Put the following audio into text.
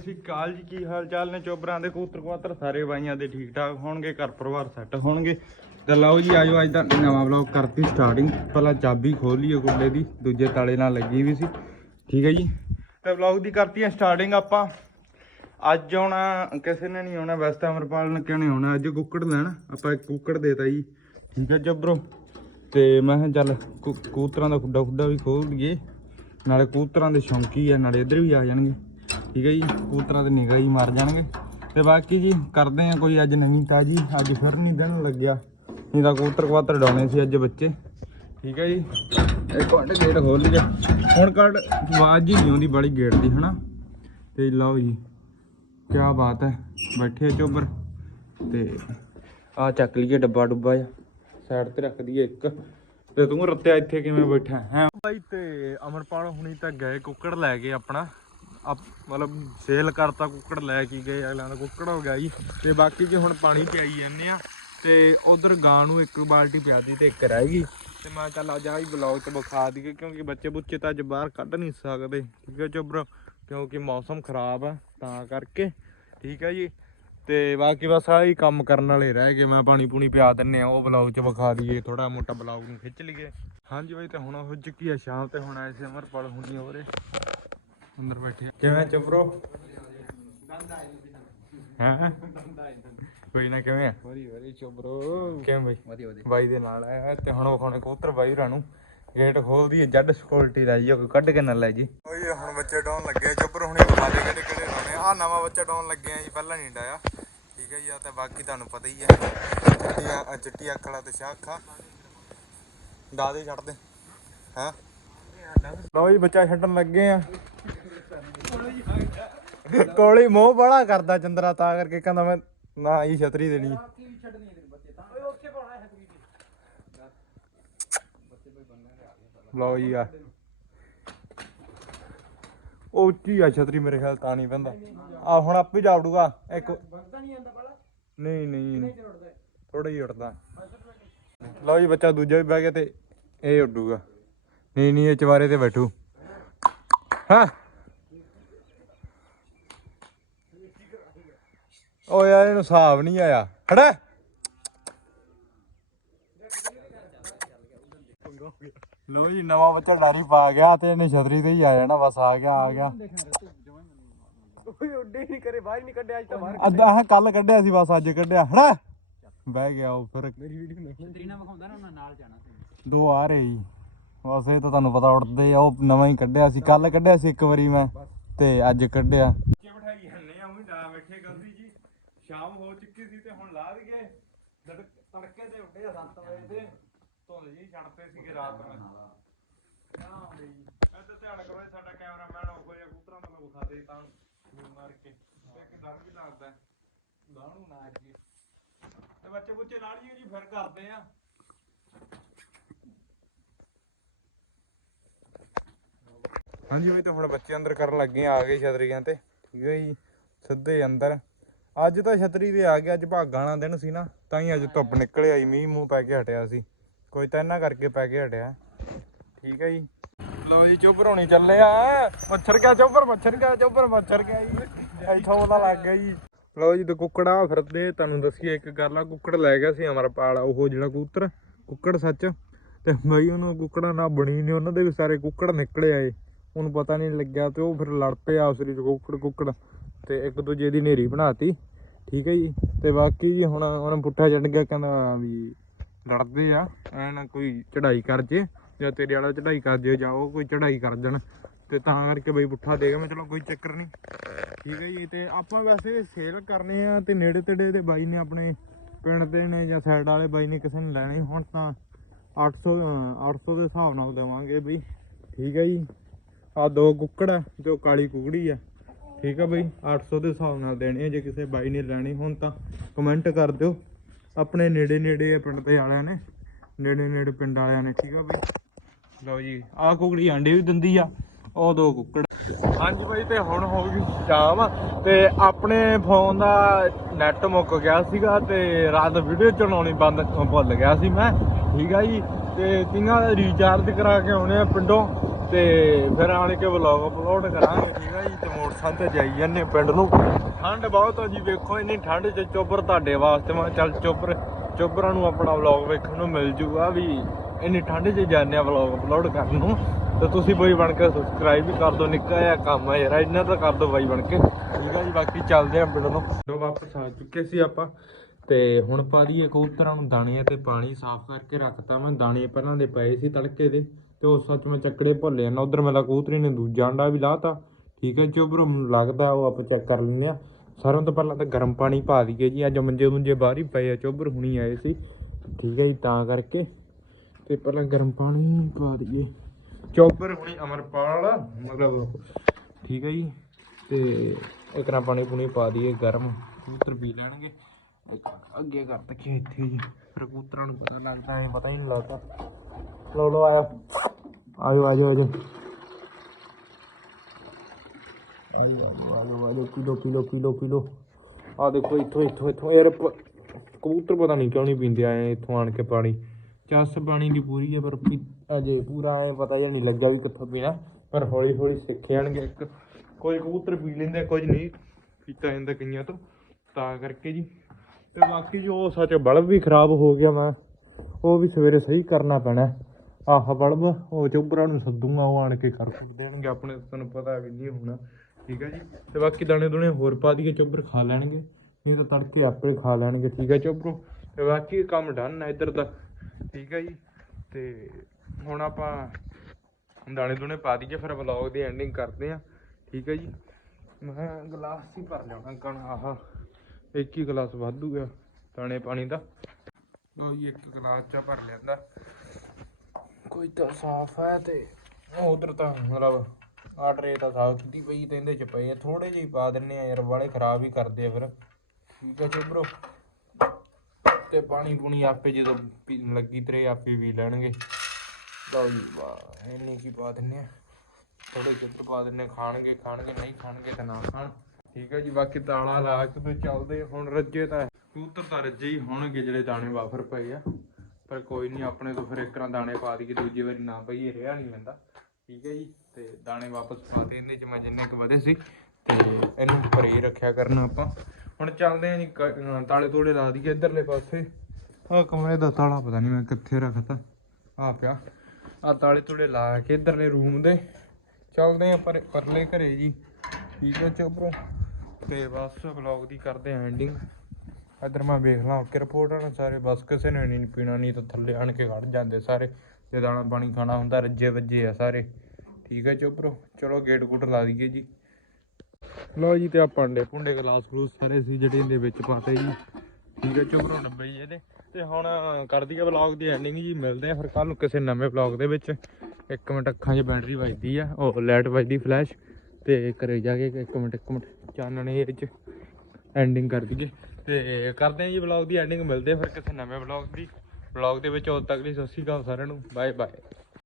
ਸ੍ਰੀ ਅਕਾਲ ਜੀ, ਕੀ ਹਾਲ ਚਾਲ ਨੇ? ਚੋਬਰਾਂ ਦੇ ਕੂਤਰ ਕੁਆਤਰ ਸਾਰੇ ਬਾਈਆਂ ਦੇ ਠੀਕ ਠਾਕ ਹੋਣਗੇ, ਘਰ ਪਰਿਵਾਰ ਸੈੱਟ ਹੋਣਗੇ। ਤੇ ਲਓ ਜੀ, ਆਜੋ ਅੱਜ ਦਾ ਨਵਾਂ ਵਲੌਗ ਕਰਤੀ ਸਟਾਰਟਿੰਗ ਪਹਿਲਾਂ ਚਾਬੀ ਖੋਲ ਲਈ ਗੁੱਲੇ ਦੀ, ਦੂਜੇ ਤਾਲੇ ਨਾਲ ਲੱਗੀ ਵੀ ਸੀ। ਠੀਕ ਹੈ ਜੀ? ਤੇ ਵਲੌਗ ਦੀ ਕਰਤੀ ਹੈ ਸਟਾਰਟਿੰਗ ਆਪਾਂ। ਅੱਜ ਆਉਣਾ, ਕਿਸੇ ਨੇ ਨਹੀਂ ਆਉਣਾ, ਵੈਸੇ ਅਮਰਪਾਲ ਨੇ ਕਿਉਂ ਨਹੀਂ ਆਉਣਾ? ਅੱਜ ਕੁੱਕੜ ਲੈਣਾ, ਆਪਾਂ ਇੱਕ ਕੁੱਕੜ ਦੇਤਾ ਜੀ। ਠੀਕ ਹੈ ਜਬਰੋ ਤੇ ਮੈਂ ਕਿਹਾ ਚੱਲ ਕੂਤਰਾਂ ਦਾ ਖੁੱਡਾ ਖੁੱਡਾ ਵੀ ਖੋਲ ਲਈਏ। ਨਾਲੇ ਕੂਤਰਾਂ ਦੇ ਸ਼ੌਂਕੀ ਆ, ਨਾਲੇ ਇੱਧਰ ਵੀ ਆ ਜਾਣਗੇ। ਠੀਕ ਹੈ ਜੀ, ਕਬੂਤਰਾਂ ਤੇ ਨਿਗਾਹ ਜੀ ਮਰ ਜਾਣਗੇ। ਤੇ ਬਾਕੀ ਜੀ, ਕਰਦੇ ਆ ਕੋਈ ਅੱਜ ਨਵੀਂ ਤਾਜੀ, ਅੱਜ ਫਿਰ ਨਹੀਂ ਦਿਨ ਲੱਗਿਆ। ਨਹੀਂ ਤਾਂ ਕਬੂਤਰ ਕਵਾਤਰ ਡਾਉਣੇ ਸੀ ਅੱਜ ਬੱਚੇ। ਠੀਕ ਹੈ ਜੀ, ਇੱਕ ਮਿੰਟ ਗੇਟ ਖੋਲ ਲਿਆ ਹੁਣ ਕੱਢ, ਆਵਾਜ਼ ਜੀ ਨਹੀਂ ਆਉਂਦੀ ਬੜੀ ਗੇਟ ਦੀ, ਹਨਾ? ਤੇ ਲਓ ਜੀ ਕੀ ਬਾਤ ਹੈ। ਬੈਠੇ ਆ ਚੋਬਰ। ਤੇ ਆ ਚੱਕ ਲਈਏ ਡੱਬਾ ਡੁੱਬਾ ਜਿਹਾ। ਸਾਈਡ ਤੇ ਰੱਖ ਦਈਏ ਇੱਕ। ਤੇ ਤੂੰ ਰੱਤਿਆ ਇੱਥੇ ਕਿਵੇਂ ਬੈਠਾ ਹੈ? ਬਾਈ, ਤੇ ਅਮਰਪਾਲ ਹੁਣੀ ਤਾਂ ਗਏ ਕੁੱਕੜ ਲੈ ਕੇ ਆਪਣਾ। ਆਪ- ਮਤਲਬ ਸੇਲ ਕਰਤਾ, ਕੁੱਕੜ ਲੈ ਕੇ ਗਏ, ਅਗਲਿਆਂ ਦਾ ਕੁੱਕੜ ਹੋ ਗਿਆ ਜੀ। ਤੇ ਬਾਕੀ ਜੀ ਹੁਣ ਪਾਣੀ ਪਿਆਈ ਜਾਂਦੇ ਆ। ਤੇ ਉਧਰ ਗਾਂ ਨੂੰ ਇੱਕ ਬਾਲਟੀ ਪਿਆ ਦੀ ਤੇ ਇੱਕ ਰਹਿ ਗਈ। ਤੇ ਮੈਂ ਚੱਲ ਅੱਜ ਆਹੀ ਬਲੌਗ 'ਚ ਵਿਖਾ ਦਈਏ, ਕਿਉਂਕਿ ਬੱਚੇ ਬੁੱਚੇ ਤਾਂ ਅੱਜ ਬਾਹਰ ਕੱਢ ਨਹੀਂ ਸਕਦੇ। ਠੀਕ ਹੈ ਚੋਬਰ ਕਿਉਂਕਿ ਮੌਸਮ ਖਰਾਬ ਆ, ਤਾਂ ਕਰਕੇ। ਠੀਕ ਹੈ ਜੀ। ਤੇ ਬਾਕੀ ਬਸ ਆਹੀ ਕੰਮ ਕਰਨ ਵਾਲੇ ਰਹਿ ਗਏ। ਮੈਂ ਪਾਣੀ ਪੂਣੀ ਪਿਆ ਦਿੰਨੇ ਆ, ਉਹ ਬਲੌਗ 'ਚ ਵਿਖਾ ਦਈਏ ਥੋੜਾ ਮੋਟਾ ਬਲੌਗ ਨੂੰ ਖਿੱਚ ਲਈਏ। ਹਾਂਜੀ ਬਾਈ, ਤੇ ਹੁਣ ਹੋ ਚੁੱਕੀ ਆ ਸ਼ਾਮ ਤੇ, ਹੁਣ ਆਏ ਸੀ ਅਮਰਪਾਲ ਹੁੰਦੀ ਹੋਰੇ ਅੰਦਰ ਬੈਠੇ ਆ। ਕਿਵੇਂ ਚੁੱਪਰੋ ਹਾਂ? ਕੋਈ ਨਾ ਕਿਵੇਂ ਆ? ਵਰੀ ਵਰੀ ਚੋਬਰੋ ਕਿਵੇਂ ਬਾਈ? ਵਧੀਆ ਵਧੀਆ। ਬਾਈ ਦੇ ਨਾਲ ਆਇਆ ਤੇ ਹੁਣ ਵਿਖਾਉਣੇ ਕਬੂਤਰ ਬਾਈ ਹੋਰਾਂ ਨੂੰ। ਗੇਟ ਖੋਲਦੀ ਹੈ ਜੱਡ ਸਿਕਿਉਰਿਟੀ ਲਾਈ ਆ ਕੋਈ ਕੱਢ ਕੇ ਨਾ ਲੈ ਜੀ। ਓਏ ਹੁਣ ਬੱਚੇ ਡਾਉਣ ਲੱਗੇ ਚੁੱਪਰ ਹੁਣੇ ਦੇ ਕਿਹੜੇ ਕਿਹੜੇ ਡਾਉਣੇ ਆ। ਨਵਾਂ ਬੱਚਾ ਡਾਉਣ ਲੱਗੇ ਆ ਜੀ ਪਹਿਲਾਂ ਨਹੀਂ ਡਾਇਆ। ਠੀਕ ਹੈ ਜੀ ਆ ਤੇ ਬਾਕੀ ਤੁਹਾਨੂੰ ਪਤਾ ਹੀ ਹੈ ਚਿੱਟੀਆਂ ਚਿੱਟੀ ਅੱਖ ਵਾਲਾ ਤੇ ਸ਼ਾਹ ਅੱਖਾਂ ਡਾ ਦੇ ਛੱਡ ਦੇ। ਹਾਂ? ਲਓ ਜੀ ਬੱਚਾ ਛੱਡਣ ਲੱਗੇ ਆ। ਕੋਲੀ ਮੋਹ ਬੜਾ ਕਰਦਾ ਚੰਦਰਾ ਤਾਂ ਕਰਕੇ, ਕਹਿੰਦਾ ਮੈਂ ਨਾ ਹੀ ਛਤਰੀ ਦੇਣੀ ਲਓ ਜੀ ਆ। ਉਹ ਉੱਚੀ ਆ ਛਤਰੀ ਮੇਰੇ ਖਿਆਲ ਤਾਂ ਨਹੀਂ ਪੈਂਦਾ। ਆ ਹੁਣ ਆਪੇ ਜਾ ਉਡੂਗਾ ਇੱਕ ਨਹੀਂ ਨਹੀਂ। ਥੋੜਾ ਹੀ ਉੱਡਦਾ। ਲਓ ਜੀ ਬੱਚਾ ਦੂਜਾ ਵੀ ਬਹਿ ਗਿਆ ਤੇ ਇਹ ਉੱਡੂਗਾ। ਨਹੀਂ ਨਹੀਂ, ਇਹ ਚਵਾਰੇ ਤੇ ਬੈਠੂ। ਹਾਂ। ਓ ਯਾਰ, ਇਹਨੂੰ ਹਿਸਾਬ ਨਹੀਂ ਆਇਆ। ਖੜਾ। ਲੋ ਜੀ, ਨਵਾਂ ਬੱਚਾ ਡਾਰੀ ਪਾ ਗਿਆ ਤੇ ਇਹਨੇ ਛਤਰੀ ਤੇ ਹੀ ਆ ਜਾਣਾ, ਬਸ ਆ ਗਿਆ ਆ ਗਿਆ। ਓਏ ਉੱਡੇ ਨਹੀਂ ਕਰੇ ਬਾਹਰ ਨਹੀਂ ਕੱਢਿਆ ਅੱਜ ਤਾਂ ਬਾਹਰ ਅੱਜ ਆਹ ਕੱਲ ਕੱਢਿਆ ਸੀ, ਬਸ ਅੱਜ ਕੱਢਿਆ। ਹੜਾ ਬਹਿ ਗਿਆ ਉਹ ਫਿਰ। ਮੇਰੀ ਵੀਡੀਓ ਨਾ ਤਰੀਨਾ ਵਿਖਾਉਂਦਾ ਨਾ ਉਹਨਾਂ ਨਾਲ ਜਾਣਾ ਦੋ ਆ ਰਹੇ ਜੀ। ਬਸ ਇਹ ਤਾਂ ਤੁਹਾਨੂੰ ਪਤਾ ਉੜਦੇ ਆ, ਉਹ ਨਵਾਂ ਹੀ ਕੱਢਿਆ ਸੀ। ਕੱਲ ਕੱਢਿਆ ਸੀ ਇੱਕ ਵਾਰੀ ਮੈਂ, ਤੇ ਅੱਜ ਕੱਢਿਆ। ਬੱਚੇ ਬਿਠਾਈ ਹੰਨੇ ਆ ਉਹੀ ਡਾ ਬੈਠੇ ਗਲਤੀ ਸ਼ਾਮ ਹੋ ਚੁੱਕੀ ਸੀ ਤੇ ਹੁਣ ਲਾ ਦਈਏ ਤੜਕੇ ਤੇ ਉੱਠੇ 7 ਵਜੇ ਤੇ। ਧੁੰਦ ਜੀ ਛੱਡਤੇ ਸੀਗੇ ਰਾਤ ਨੂੰ। ਹਾਂ ਬਈ ਇੱਥੇ ਧਿਆਨ ਕਰੋ ਜੀ, ਸਾਡਾ ਕੈਮਰਾਮੈਨ ਉਹ ਜਿਹਾ ਕਬੂਤਰਾਂ ਨੂੰ ਵਿਖਾ ਦੇ ਤਾਂ ਮੂੰਹ ਮਾਰ ਕੇ। ਤੇ ਇੱਕ ਡਰ ਵੀ ਲੱਗਦਾ ਗਾਣੂ ਨਾ ਜੀ ਤੇ ਬੱਚੇ ਬੁੱਚੇ ਲਾ ਲਈਏ ਜੀ ਫਿਰ ਕਰਦੇ ਆ। ਹਾਂਜੀ ਬਈ ਤਾਂ ਹੁਣ ਬੱਚੇ ਅੰਦਰ ਕਰਨ ਲੱਗੇ ਆ ਆ ਗਏ ਛਤਰੀਆਂ ਤੇ। ਠੀਕ ਹੈ ਜੀ ਸਿੱਧੇ ਅੰਦਰ। ਅੱਜ ਤਾਂ ਛਤਰੀ ਤੇ ਆ ਗਿਆ, ਅੱਜ ਭਾਗਾਂ ਵਾਲਾ ਦਿਨ ਸੀ ਨਾ, ਤਾਂ ਹੀ ਅੱਜ ਧੁੱਪ ਨਿਕਲ ਆਈ, ਮੀਂਹ ਮੂੰਹ ਪੈ ਕੇ ਹਟਿਆ ਸੀ। ਕੋਈ ਤਾਂ ਇਹਨਾਂ ਕਰਕੇ ਪੈ ਕੇ ਹਟਿਆ। ਠੀਕ ਹੈ ਜੀ। ਲਓ ਜੀ, ਚੁੱਪ ਹੋਣੀ ਚੱਲੇ ਆ। ਮੱਛਰ ਗਿਆ ਚੁੱਪਰ ਮੱਛਰ ਗਿਆ ਚੁੱਪਰ ਮੱਛਰ ਗਿਆ ਜੀ। ਇੱਥੋਂ ਪਤਾ ਲੱਗ ਗਿਆ ਜੀ। ਲਓ ਜੀ, ਤੇ ਕੁੱਕੜਾ ਫਿਰਦੇ, ਤੁਹਾਨੂੰ ਦੱਸੀਏ ਇੱਕ ਗੱਲ ਆ, ਕੁੱਕੜ ਲੈ ਗਿਆ ਸੀ ਅਮਰਪਾਲ, ਉਹ ਜਿਹੜਾ ਕਬੂਤਰ, ਕੁੱਕੜ ਸੱਚ। ਤੇ ਬਈ, ਉਹਨੂੰ ਕੁੱਕੜਾਂ ਨਾ ਬਣੀ ਨਹੀਂ ਉਹਨਾਂ ਦੇ ਵੀ ਸਾਰੇ ਕੁੱਕੜ ਨਿਕਲੇ ਆਏ। ਉਹਨੂੰ ਪਤਾ ਨਹੀਂ ਲੱਗਿਆ ਤੇ ਉਹ ਫਿਰ ਲੜ ਪਏ ਆਪਸ ਵਿੱਚ ਕੁੱਕੜ ਕੁੱਕੜ। ਤੇ ਇੱਕ ਦੂਜੇ ਦੀ ਨੇਰੀ ਬਣਾਤੀ, ਠੀਕ ਹੈ ਜੀ? ਤੇ ਬਾਕੀ ਜੀ ਹੁਣ ਉਹਨੇ ਪੁੱਠਾ ਚੜ ਗਿਆ, ਕਹਿੰਦਾ ਵੀ ਲੜਦੇ ਆ, ਐ ਨਾ ਕੋਈ ਚੜਾਈ ਕਰ ਜੇ, ਜਾਂ ਤੇਰੇ ਵਾਲਾ ਚੜਾਈ ਕਰ ਜੇ, ਜਾਂ ਉਹ ਕੋਈ ਚੜਾਈ ਕਰ ਦੇਣ। ਤੇ ਤਾਂ ਕਰਕੇ ਬਈ ਪੁੱਠਾ ਦੇ ਗਿਆ, ਮੈਂ ਚਲੋ ਕੋਈ ਚੱਕਰ ਨਹੀਂ। ਠੀਕ ਹੈ ਜੀ, ਤੇ ਆਪਾਂ ਵੈਸੇ ਸੇਲ ਕਰਨੇ ਆ ਤੇ ਨੇੜੇ ਤੇੜੇ ਦੇ ਬਾਈ ਨੇ ਆਪਣੇ ਪਿੰਡ ਦੇ ਨੇ ਜਾਂ ਸਾਈਡ ਵਾਲੇ ਬਾਈ ਨੇ ਕਿਸੇ ਨੇ ਲੈਣੇ, ਹੁਣ ਤਾਂ 800 ਅਹ 800 ਦੇ ਹਿਸਾਬ ਨਾਲ ਦੇਵਾਂਗੇ ਬਈ। ਠੀਕ ਹੈ ਜੀ ਆ ਦੋ ਕੁੱਕੜ ਆ, ਜੋ ਕਾਲੀ ਕੁਕੜੀ ਆ। ਠੀਕ ਆ ਬਈ? 800 ਦੇ ਹਿਸਾਬ ਨਾਲ ਦੇਣੇ ਆ, ਜੇ ਕਿਸੇ ਬਾਈ ਨੇ ਲੈਣੇ ਹੋਣ ਤਾਂ ਕਮੈਂਟ ਕਰ ਦਿਓ। ਆਪਣੇ ਨੇੜੇ ਨੇੜੇ ਪਿੰਡ ਦੇ ਵਾਲਿਆਂ ਨੇ। ਨੇੜੇ ਨੇੜੇ ਪਿੰਡ ਵਾਲਿਆਂ ਨੇ, ਠੀਕ ਆ ਬਈ? ਲਓ ਜੀ ਆਹ ਕੁਕੜੀ ਆਂਡੇ ਵੀ ਦਿੰਦੀ ਆ, ਉਹ ਦੋ ਕੁੱਕੜ। ਹਾਂਜੀ ਬਾਈ, ਤੇ ਹੁਣ ਹੋ ਗਈ ਸ਼ਾਮ, ਤੇ ਆਪਣੇ ਫੋਨ ਦਾ ਨੈਟ ਮੁੱਕ ਗਿਆ ਸੀਗਾ, ਤੇ ਰਾਤ ਵੀਡੀਓ ਚਲਾਉਣੀ ਬੰਦ ਭੁੱਲ ਗਿਆ ਸੀ ਮੈਂ। ਠੀਕ ਆ ਜੀ, ਤੇ ਤਿੰਨਾਂ ਦਾ ਰੀਚਾਰਜ ਕਰਾ ਕੇ ਆਉਣੇ ਆ ਪਿੰਡੋਂ? ਤੇ ਫਿਰ ਆਣ ਕੇ ਵਲੌਗ ਅਪਲੋਡ ਕਰਾਂਗੇ, ਠੀਕ ਹੈ ਜੀ, ਤੇ ਮੋਟਰਸਾਈਕਲ ਤੇ ਜਾਈ ਜਾਂਦੇ ਪਿੰਡ ਨੂੰ। ਠੰਡ ਬਹੁਤ ਆ ਜੀ, ਵੇਖੋ ਇੰਨੀ ਠੰਡ 'ਚ ਚੋਬਰ ਤੁਹਾਡੇ ਵਾਸਤੇ, ਮੈਂ ਕਿਹਾ ਚੱਲ ਚੋਬਰ ਚੋਬਰਾਂ ਨੂੰ ਆਪਣਾ ਵਲੌਗ ਵੇਖਣ ਨੂੰ ਮਿਲ ਜੂਗਾ ਵੀ ਇੰਨੀ ਠੰਡ 'ਚ ਜਾਂਦੇ ਆ ਵਲੌਗ ਅਪਲੋਡ ਕਰਨ ਨੂੰ। ਤੇ ਤੁਸੀਂ ਬਈ ਬਣ ਕੇ ਸਬਸਕ੍ਰਾਈਬ ਵੀ ਕਰ ਦਿਓ, ਨਿੱਕਾ ਜਿਹਾ ਕੰਮ ਆ ਯਾਰ, ਇੰਨਾ ਤਾਂ ਕਰ ਦਿਓ ਬਾਈ ਬਣ ਕੇ, ਠੀਕ ਆ ਜੀ, ਬਾਕੀ ਚੱਲਦੇ ਆ ਪਿੰਡ ਨੂੰ। ਦੋ ਵਾਪਸ ਆ ਚੁੱਕੇ ਸੀ ਆਪਾਂ, ਤੇ ਹੁਣ ਪਾ ਦਈਏ ਕਬੂਤਰਾਂ ਨੂੰ ਦਾਣੇ ਤੇ ਪਾਣੀ ਸਾਫ਼ ਕਰਕੇ ਰੱਖਤਾ ਮੈਂ, ਦਾਣੇ ਪਹਿਲਾਂ ਦੇ ਪਏ ਸੀ ਤੜਕੇ ਦੇ। ਤੇ ਉਹ ਸੱਚ ਮੈਂ ਚੱਕੜੇ ਭੁੱਲੇ ਜਾਂਦਾ। ਉਧਰ ਮੇਰਾ ਕਬੂਤਰੀ ਨੇ ਦੂਜਾ ਅੰਡਾ ਵੀ ਲਾਤਾ। ਠੀਕ ਹੈ ਜੋ ਬਰੋ ਲੱਗਦਾ, ਉਹ ਆਪਾਂ ਚੈੱਕ ਕਰ ਲੈਂਦੇ ਆ ਸਾਰਿਆਂ ਤੋਂ ਪਹਿਲਾਂ ਤਾਂ ਗਰਮ ਪਾਣੀ ਪਾ ਦਈਏ ਜੀ। ਅੱਜ ਮੰਜੇ ਮੁੰਜੇ ਬਾਹਰ ਹੀ ਪਏ ਆ ਚੋਬਰ ਹੁਣੀ ਆਏ ਸੀ। ਠੀਕ ਹੈ ਜੀ, ਤਾਂ ਕਰਕੇ। ਤੇ ਪਹਿਲਾਂ ਗਰਮ ਪਾਣੀ ਪਾ ਦਈਏ। ਚੋਬਰ ਹੁਣੀ ਅਮਰਪਾਲ, ਮਤਲਬ ਠੀਕ ਹੈ ਜੀ। ਤੇ ਇੱਕ ਨਾ ਪਾਣੀ ਪੂਣੀ ਪਾ ਦਈਏ, ਗਰਮ। ਕਬੂਤਰ ਪੀ ਲੈਣਗੇ। ਅੱਗੇ ਕਰ ਤੱਕੇ ਇੱਥੇ ਜੀ ਫਿਰ ਕਬੂਤਰਾਂ ਨੂੰ ਪਤਾ ਲੱਗਦਾ, ਐ ਪਤਾ ਹੀ ਨਹੀਂ ਲੱਗਦਾ। ਲੋ ਲੋ ਆਇਆ ਆਜੋ ਆਜੋ ਆਜੋ। ਆਜੋ ਆਜੋ ਆਜੋ ਕਿਲੋ ਕਿਲੋ ਕਿਲੋ ਕਿਲੋ। ਆ ਦੇਖੋ, ਇੱਥੋਂ ਇੱਥੋਂ ਇੱਥੋਂ। ਯਾਰ ਕਬੂਤਰ ਪਤਾ ਨਹੀਂ ਕਿਉਂ ਨਹੀਂ ਪੀਂਦੇ ਆਏ, ਇੱਥੋਂ ਆਣ ਕੇ ਪਾਣੀ। ਚਸ ਪਾਣੀ ਦੀ ਪੂਰੀ ਹੈ ਪਰ ਪੀ- ਅਜੇ ਪੂਰਾ ਐ ਪਤਾ ਜਿਹਾ ਨਹੀਂ ਲੱਗਿਆ ਵੀ ਕਿੱਥੋਂ ਪੀਣਾ। ਪਰ ਹੌਲੀ ਹੌਲੀ ਸਿੱਖ ਜਾਣਗੇ ਇੱਕ। ਕੋਈ ਕਬੂਤਰ ਪੀ ਲੈਂਦੇ, ਕੁਝ ਨਹੀਂ। ਪੀਤਾ ਜਾਂਦਾ ਕਈਆਂ ਤੋਂ। ਤਾਂ ਕਰਕੇ ਜੀ। ਤੇ ਬਾਕੀ ਜੋ ਸੱਚ ਬਲਬ ਵੀ ਖਰਾਬ ਹੋ ਗਿਆ ਮੈਂ, ਉਹ ਵੀ ਸਵੇਰੇ ਸਹੀ ਕਰਨਾ ਪੈਣਾ। ਆਹ ਬਲਬ, ਉਹ ਚੋਬਰਾਂ ਨੂੰ ਸੱਦੂਗਾ, ਉਹ ਆਣ ਕੇ ਕਰ ਦੇਣਗੇ ਆਪਣੇ ਤੁਹਾਨੂੰ ਪਤਾ ਵੀ ਨਹੀਂ ਹੋਣਾ, ਠੀਕ ਹੈ ਜੀ? ਤੇ ਬਾਕੀ ਦਾਣੇ ਦੁਣੇ ਹੋਰ ਪਾ ਦਈਏ, ਚੋਬਰ ਖਾ ਲੈਣਗੇ, ਨਹੀਂ ਤਾਂ ਤੜਕੇ ਆਪੇ ਖਾ ਲੈਣਗੇ, ਠੀਕ ਹੈ ਚੋਬਰੋ? ਤੇ ਬਾਕੀ ਕੰਮ ਡਨ ਹੈ ਇੱਧਰ ਦਾ ਠੀਕ ਹੈ ਜੀ? ਤੇ ਹੁਣ ਆਪਾਂ ਦਾਣੇ ਦੁਣੇ ਪਾ ਦਈਏ, ਫਿਰ ਵਲੌਗ ਦੀ ਐਂਡਿੰਗ ਕਰਦੇ ਆ, ਠੀਕ ਹੈ ਜੀ? ਮੈਂ ਗਲਾਸ ਹੀ ਭਰ ਲਿਆਉਣਾ, ਕਣ, ਆਹ, ਇੱਕ ਹੀ ਗਲਾਸ ਵਾਧੂ ਆ ਦਾਣੇ ਪਾਣੀ ਦਾ। ਲਓ ਜੀ, ਇੱਕ ਗਲਾਸ 'ਚ ਭਰ ਲਿਆਂਦਾ। ਕੋਈ ਤਾਂ ਸਾਫ਼ ਹੈ ਤੇ ਉਧਰ ਤਾਂ ਮਤਲਬ ਆ ਟਰੇ ਤਾਂ ਸਾਫ਼ ਕੀਤੀ ਪਈ ਤੇ ਇਹਦੇ ਚ ਪਏ ਥੋੜੇ ਜਿਹੇ ਪਾ ਦਿੰਨੇ ਆ ਯਾਰ, ਵਾਲੇ ਖਰਾਬ ਹੀ ਕਰਦੇ ਆ ਫਿਰ। ਠੀਕ ਹੈ ਚੋਬਰੋ ਤੇ ਪਾਣੀ ਪੂਣੀ ਆਪੇ ਜਦੋਂ ਲੱਗੀ ਤੇਰੇ ਆਪੇ ਵੀ ਲੈਣਗੇ। ਲਓ ਜੀ, ਵਾਹ, ਇੰਨੀ ਕੀ ਪਾ ਦਿੰਨੇ ਆ। ਥੋੜੇ ਚਿੱਤ ਪਾ ਦਿੰਨੇ ਖਾਣਗੇ ਖਾਣਗੇ, ਨਹੀਂ ਖਾਣਗੇ ਤਾਂ ਨਾ ਖਾਣ। ਠੀਕ ਹੈ ਜੀ, ਬਾਕੀ ਦਾਣਾ ਲਾ ਕੇ ਤੇ ਚੱਲਦੇ ਹੁਣ ਰੱਜੇ ਤਾਂ ਕਬੂਤਰ ਤਾਂ ਰੱਜੇ ਹੀ ਹੋਣਗੇ ਜਿਹੜੇ ਦਾਣੇ ਵਾਫਰ ਪਏ ਆ। ਪਰ ਕੋਈ ਨਹੀਂ ਆਪਣੇ ਤੋਂ ਫਿਰ ਇੱਕ ਰਾਂ ਦਾਣੇ ਪਾ ਦਈਏ, ਦੂਜੀ ਵਾਰੀ ਨਾ ਪਈਏ ਰਿਹਾ ਨਹੀਂ ਲੈਂਦਾ। ਠੀਕ ਹੈ ਜੀ, ਤੇ ਦਾਣੇ ਵਾਪਸ ਪਾਤੇ ਇਹਦੇ ਚ ਮੈਂ ਜਿੰਨੇ ਕੁ ਵਧੇ ਸੀ, ਤੇ ਇਹਨੂੰ ਭਰੇ ਹੀ ਰੱਖਿਆ ਕਰਨਾ ਆਪਾਂ। ਹੁਣ ਚੱਲਦੇ ਆਂ ਜੀ, ਕ- ਤਾਲੇ ਤੋੜੇ ਲਾ ਦਈਏ ਇਧਰਲੇ ਪਾਸੇ। ਆਹ ਕਮਰੇ ਦਾ ਤਾਲਾ ਪਤਾ ਨਹੀਂ ਮੈਂ ਕਿੱਥੇ ਰੱਖਤਾ। ਆ ਪਿਆ। ਆ ਤਾਲੇ ਤੋੜੇ ਲਾ ਕੇ ਇਧਰਲੇ ਰੂਮ ਦੇ। ਚੱਲਦੇ ਆਂ ਪਰ, ਪਰਲੇ ਘਰੇ ਜੀ। ਠੀਕ ਹੈ ਚੋਬਰੋ ਤੇ ਬਸ ਵਲੌਗ ਦੀ ਕਰਦੇ ਆਂ ਐਂਡਿੰਗ ਇਧਰ ਮੈਂ ਵੇਖ ਲਾਂ, ਕਿ ਰਿਪੋਰਟਾਂ ਨੇ ਸਾਰੇ, ਬਸ ਕਿਸੇ ਨੇ ਨਹੀਂ ਪੀਣਾ, ਨਹੀਂ ਤਾਂ ਥੱਲੇ ਆਣ ਕੇ ਖੜ ਜਾਂਦੇ ਸਾਰੇ, ਜੇ ਦਾਣਾ ਪਾਣੀ ਖਾਣਾ ਹੁੰਦਾ, ਰੱਜੇ ਵੱਜੇ ਆ ਸਾਰੇ। ਠੀਕ ਹੈ ਚੋਬਰੋ ਚਲੋ ਗੇਟ ਗੂਟ ਲਾ ਦਈਏ ਜੀ। ਲਓ ਜੀ, ਤੇ ਆ ਭਾਂਡੇ ਭੁੰਡੇ, ਗਲਾਸ ਗਲੂਸ ਸਾਰੇ ਸੀ ਜਿਹੜੇ ਇਹਦੇ ਵਿੱਚ ਪਾਤੇ ਜੀ। ਠੀਕ ਹੈ ਚੋਬਰੋ ਡੱਬੇ ਜੀ ਇਹਦੇ। ਤੇ ਹੁਣ ਕਰਦੀ ਆ ਵਲੌਗ ਦੀ ਐਂਡਿੰਗ ਜੀ, ਮਿਲਦੇ ਆ ਫਿਰ ਕੱਲ ਨੂੰ ਕਿਸੇ ਨਵੇਂ ਵਲੌਗ ਦੇ ਵਿੱਚ। ਇੱਕ ਮਿੰਟ ਅੱਖਾਂ 'ਚ ਬੈਟਰੀ ਵੱਜਦੀ ਆ, ਉਹ ਲਾਈਟ ਵੱਜਦੀ ਫਲੈਸ਼ ਤੇ ਘਰੇ ਜਾ ਕੇ ਇੱਕ ਮਿੰਟ ਇੱਕ ਮਿੰਟ ਚਾਨਣੇ ਇਹ 'ਚ ਐਂਡਿੰਗ ਕਰ ਦਈਏ। ਤੇ ਕਰਦੇ ਹਾਂ ਜੀ ਵਲੌਗ ਦੀ ਐਂਡਿੰਗ ਮਿਲਦੇ ਫਿਰ ਕਿਸੇ ਨਵੇਂ ਵਲੌਗ ਦੀ। ਵਲੌਗ ਦੇ ਵਿੱਚ ਉਦੋਂ ਤੱਕ ਲਈ ਸਤਿ ਸ਼੍ਰੀ ਅਕਾਲ ਸਾਰਿਆਂ ਨੂੰ। Bye bye